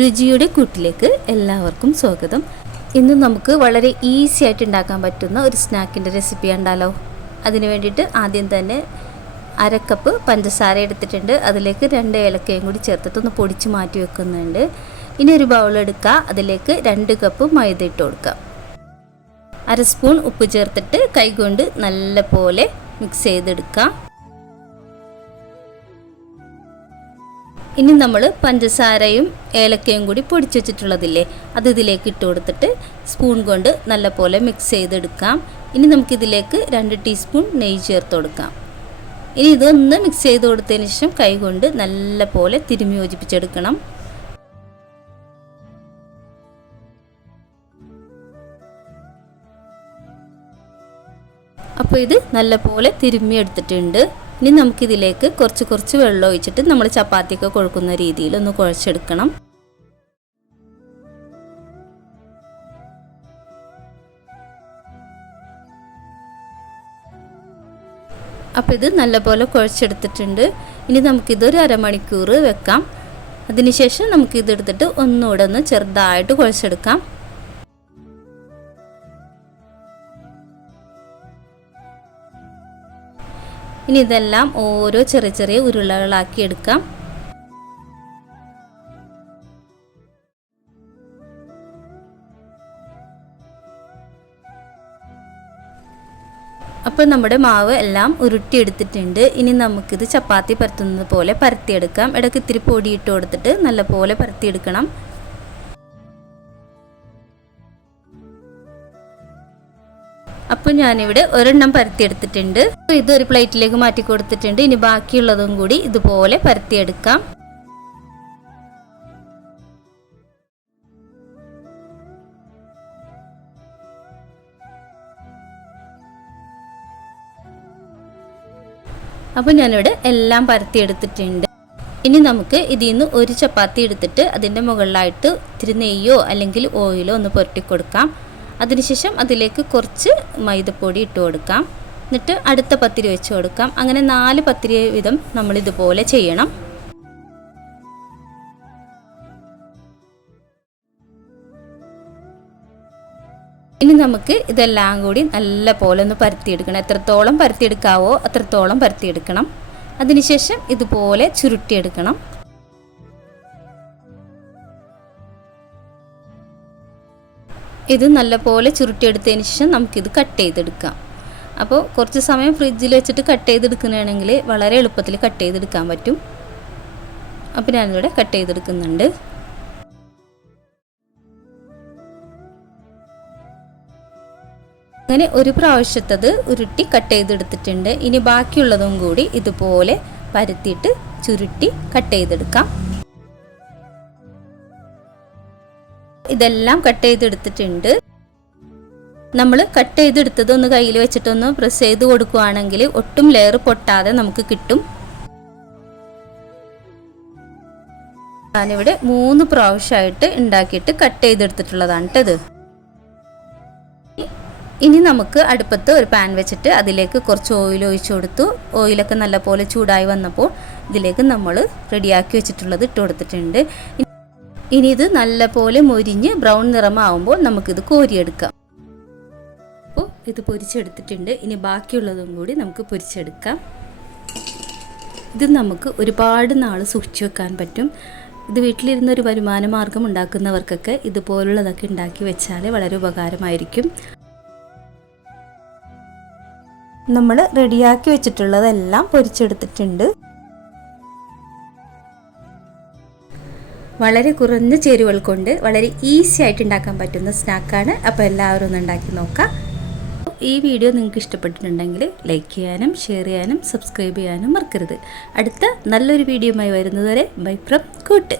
രുചിയുടെ കൂട്ടിലേക്ക് എല്ലാവർക്കും സ്വാഗതം. ഇന്ന് നമുക്ക് വളരെ ഈസി ആയിട്ട് ഉണ്ടാക്കാൻ പറ്റുന്ന ഒരു സ്നാക്കിൻ്റെ റെസിപ്പി ഉണ്ടല്ലോ. അതിന് വേണ്ടിയിട്ട് ആദ്യം തന്നെ അരക്കപ്പ് പഞ്ചസാര എടുത്തിട്ടുണ്ട്. അതിലേക്ക് 2 ഏലക്കയും കൂടി ചേർത്തിട്ട് ഒന്ന് പൊടിച്ച് മാറ്റി വെക്കുന്നുണ്ട്. ഇനി ഒരു ബൗൾ എടുക്കുക. അതിലേക്ക് 2 കപ്പ് മൈദ ഇട്ട് കൊടുക്കാം. 1/2 സ്പൂൺ ഉപ്പ് ചേർത്തിട്ട് കൈകൊണ്ട് നല്ല പോലെ മിക്സ് ചെയ്തെടുക്കാം. ഇനി നമ്മൾ പഞ്ചസാരയും ഏലക്കയും കൂടി പൊടിച്ച് വെച്ചിട്ടുള്ളതില്ലേ, അത് ഇതിലേക്ക് ഇട്ട് കൊടുത്തിട്ട് സ്പൂൺ കൊണ്ട് നല്ല പോലെ മിക്സ് ചെയ്തെടുക്കാം. ഇനി നമുക്കിതിലേക്ക് 2 ടീസ്പൂൺ നെയ്യ് ചേർത്ത് കൊടുക്കാം. ഇനി ഇതൊന്ന് മിക്സ് ചെയ്ത് കൊടുത്തതിന് ശേഷം കൈകൊണ്ട് നല്ല പോലെ തിരുമ്മി യോജിപ്പിച്ചെടുക്കണം. അപ്പോൾ ഇത് നല്ല പോലെ തിരുമ്മി എടുത്തിട്ടുണ്ട്. ഇനി നമുക്കിതിലേക്ക് കുറച്ച് വെള്ളം ഒഴിച്ചിട്ട് നമ്മൾ ചപ്പാത്തിയൊക്കെ കുഴക്കുന്ന രീതിയിൽ ഒന്ന് കുഴച്ചെടുക്കണം. അപ്പോൾ ഇത് നല്ലപോലെ കുഴച്ചെടുത്തിട്ടുണ്ട്. ഇനി നമുക്കിതൊരു അരമണിക്കൂർ വെക്കാം. അതിനുശേഷം നമുക്കിതെടുത്തിട്ട് ഒന്നുകൂടെ ഒന്ന് ചെറുതായിട്ട് കുഴച്ചെടുക്കാം. ഇനി ഇതെല്ലാം ഓരോ ചെറിയ ഉരുളകളാക്കി എടുക്കാം. അപ്പോൾ നമ്മുടെ മാവ് എല്ലാം ഉരുട്ടിയെടുത്തിട്ടുണ്ട്. ഇനി നമുക്കിത് ചപ്പാത്തി പരത്തുന്നത് പോലെ പരത്തിയെടുക്കാം. ഇടയ്ക്ക് ഇത്തിരി പൊടി ഇട്ട് കൊടുത്തിട്ട് നല്ല പോലെ പരത്തിയെടുക്കണം. അപ്പോൾ ഞാനിവിടെ ഒരെണ്ണം പരത്തിയെടുത്തിട്ടുണ്ട്. ഇതൊരു പ്ലേറ്റിലേക്ക് മാറ്റി കൊടുത്തിട്ടുണ്ട്. ഇനി ബാക്കിയുള്ളതും കൂടി ഇതുപോലെ പരത്തിയെടുക്കാം. അപ്പോൾ ഞാനിവിടെ എല്ലാം പരത്തിയെടുത്തിട്ടുണ്ട്. ഇനി നമുക്ക് ഇതിൽ നിന്ന് ഒരു ചപ്പാത്തി എടുത്തിട്ട് അതിൻ്റെ മുകളിലായിട്ട് ഇത്തിരി നെയ്യോ അല്ലെങ്കിൽ ഓയിലോ ഒന്ന് പുരട്ടി കൊടുക്കാം. അതിനുശേഷം അതിലേക്ക് കുറച്ച് മൈദപ്പൊടി ഇട്ട് കൊടുക്കാം. എന്നിട്ട് അടുത്ത പത്തിരി വെച്ച് കൊടുക്കാം. അങ്ങനെ 4 പത്തിരി വീതം നമ്മളിതുപോലെ ചെയ്യണം. ഇനി നമുക്ക് ഇതെല്ലാം കൂടി നല്ല പോലെ ഒന്ന് പരത്തിയെടുക്കണം. എത്രത്തോളം പരത്തിയെടുക്കാവോ അത്രത്തോളം പരത്തിയെടുക്കണം. അതിനുശേഷം ഇതുപോലെ ചുരുട്ടിയെടുക്കണം. ഇത് നല്ലപോലെ ചുരുട്ടിയെടുത്തതിന് ശേഷം നമുക്കിത് കട്ട് ചെയ്തെടുക്കാം. അപ്പോൾ കുറച്ച് സമയം ഫ്രിഡ്ജിൽ വെച്ചിട്ട് കട്ട് ചെയ്തെടുക്കുകയാണെങ്കിൽ വളരെ എളുപ്പത്തിൽ കട്ട് ചെയ്തെടുക്കാൻ പറ്റും. അപ്പോൾ ഞാനിവിടെ കട്ട് ചെയ്തെടുക്കുന്നുണ്ട്. അങ്ങനെ ഒരു പ്രാവശ്യത്തത് ഉരുട്ടി കട്ട് ചെയ്തെടുത്തിട്ടുണ്ട്. ഇനി ബാക്കിയുള്ളതും കൂടി ഇതുപോലെ പരത്തിയിട്ട് ചുരുട്ടി കട്ട് ചെയ്തെടുക്കാം. ഇതെല്ലാം കട്ട് ചെയ്തെടുത്തിട്ടുണ്ട്. നമ്മൾ കട്ട് ചെയ്തെടുത്തത് ഒന്ന് കയ്യിൽ വെച്ചിട്ടൊന്ന് പ്രസ് ചെയ്ത് കൊടുക്കുകയാണെങ്കിൽ ഒട്ടും ലെയർ പൊട്ടാതെ നമുക്ക് കിട്ടും. ഞാനിവിടെ 3 പ്രാവശ്യമായിട്ട് ഉണ്ടാക്കിയിട്ട് കട്ട് ചെയ്തെടുത്തിട്ടുള്ളതാണ് കേട്ടത്. ഇനി നമുക്ക് അടുപ്പത്ത് ഒരു പാൻ വെച്ചിട്ട് അതിലേക്ക് കുറച്ച് ഓയിൽ ഒഴിച്ചു കൊടുത്തു. ഓയിലൊക്കെ നല്ലപോലെ ചൂടായി വന്നപ്പോൾ ഇതിലേക്ക് നമ്മൾ റെഡിയാക്കി വെച്ചിട്ടുള്ളത് ഇട്ട് കൊടുത്തിട്ടുണ്ട്. ഇനി ഇത് നല്ലപോലെ മൊരിഞ്ഞ് ബ്രൗൺ നിറമാവുമ്പോൾ നമുക്കിത് കോരിയെടുക്കാം. അപ്പോൾ ഇത് പൊരിച്ചെടുത്തിട്ടുണ്ട്. ഇനി ബാക്കിയുള്ളതും കൂടി നമുക്ക് പൊരിച്ചെടുക്കാം. ഇത് നമുക്ക് ഒരുപാട് നാൾ സൂക്ഷിച്ചു വെക്കാൻ പറ്റും. ഇത് വീട്ടിലിരുന്നൊരു വരുമാന മാർഗം ഉണ്ടാക്കുന്നവർക്കൊക്കെ ഇതുപോലുള്ളതൊക്കെ ഉണ്ടാക്കി വെച്ചാൽ വളരെ ഉപകാരമായിരിക്കും. നമ്മൾ റെഡിയാക്കി വെച്ചിട്ടുള്ളതെല്ലാം പൊരിച്ചെടുത്തിട്ടുണ്ട്. വളരെ കുറഞ്ഞ ചേരുവകൾ കൊണ്ട് വളരെ ഈസി ആയിട്ട് ഉണ്ടാക്കാൻ പറ്റുന്ന സ്നാക്കാണ്. അപ്പോൾ എല്ലാവരും ഒന്ന് ഉണ്ടാക്കി നോക്കാം. ഈ വീഡിയോ നിങ്ങൾക്ക് ഇഷ്ടപ്പെട്ടിട്ടുണ്ടെങ്കിൽ ലൈക്ക് ചെയ്യാനും ഷെയർ ചെയ്യാനും സബ്സ്ക്രൈബ് ചെയ്യാനും മറക്കരുത്. അടുത്ത നല്ലൊരു വീഡിയോയുമായി വരുന്നതുവരെ ബൈ ഫ്രം കൂട്ട്.